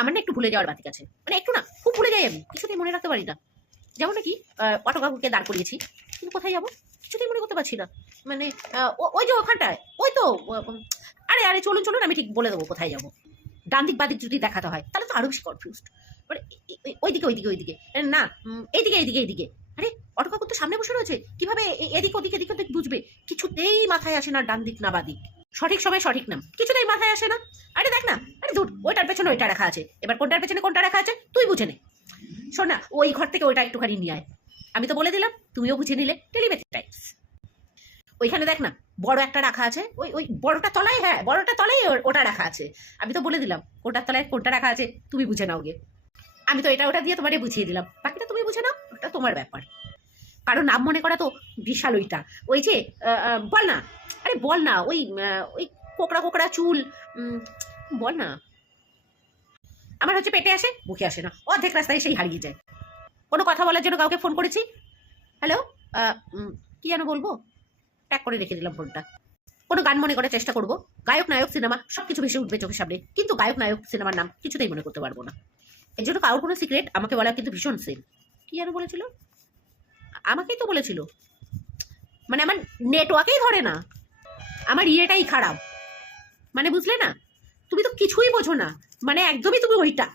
আমার না একটু ভুলে যাওয়ার বাতিক আছে। মানে একটু না, খুব ভুলে যাই আমি, কিছুতেই মনে রাখতে পারি না। যেমন নাকি অটো কাকুকে দাঁড় করিয়েছি, কিন্তু কোথায় যাব? কিছুতেই মনে করতে পারছি না। মানে ওই যে ওখানটায়, ওই তো আরে আরে, চলুন চলুন, আমি ঠিক বলে দেবো কোথায় যাব। ডান দিক বাদিক যদি দেখাতে হয়, তাহলে তো আরও বেশি কনফিউজড মানে ওইদিকে ওইদিকে ওইদিকে। না এইদিকে এইদিকে এইদিকে। আরে অটো কাকুর তো সামনে বসে রয়েছে, কীভাবে এদিক, ওদিক এদিক, ওদিক বুঝবে? কিছুতেই মাথায় আসে না ডান দিক না বাদিক। সঠিক সময় সঠিক নাম। কিছুতেই মাথায় আসে না। আরে দেখ না, আরে দূর ওইটার পেছনে ওইটা রাখা আছে। এবার কোনটার পেছনে কোনটা রাখা আছে, তুই বুঝে নে। শোন না, ওই ঘর থেকে ওইটা একটুখানি নিয়ে আয়। আমি তো বলে দিলাম তুমিও বুঝে নিলে টেলিপ্যাথি টাইপস। ওইখানে দেখ না, বড় একটা রাখা আছে, ওই ওই বড়টা তলায় হ্যাঁ বড়টা তলায় ওটা রাখা আছে। আমি তো বলে দিলাম কোনটার তলায় কোনটা রাখা আছে, তুমি বুঝে নাও গে। আমি তো এটা ওটা দিয়ে তোমারে বুঝিয়ে দিলাম। বাকিটা তুমি বুঝে নাও, ওটা তোমার ব্যাপার। কারণ নাম মনে করা তো বিশাল ওইটা। ওই যে বল না। আরে বল না, ওই ওই কোকড়া কোকড়া চুল বল না। আমার হচ্ছে পেটে আসে, মুখে আসে না। অর্ধেক রাস্তায় সেই হারিয়ে যায়। কোনো কথা বলার জন্য কাউকে ফোন করেছি? হ্যালো কি যেন বলব? ট্যাগ করে রেখে দিলাম ফোনটা কোনো গান মনে করার চেষ্টা করব? গায়ক নায়ক সিনেমা সব কিছু ভেসে উঠবে চোখের সামনে। কিন্তু গায়ক নায়ক সিনেমার নাম কিছুতেই মনে করতে পারব না। এর জন্য কারোর কোনো সিক্রেট আমাকে বলা কিন্তু ভীষণ সেন কি যেন বলেছিল? আমাকেই তো বলেছিল। মানে আমার নেটওয়ার্কেই ধরে না। আমার ইয়েটাই খারাপ। মানে বুঝলে না? তুমি তো কিছুই বোঝো না। মানে একদমই তুমি ওইটা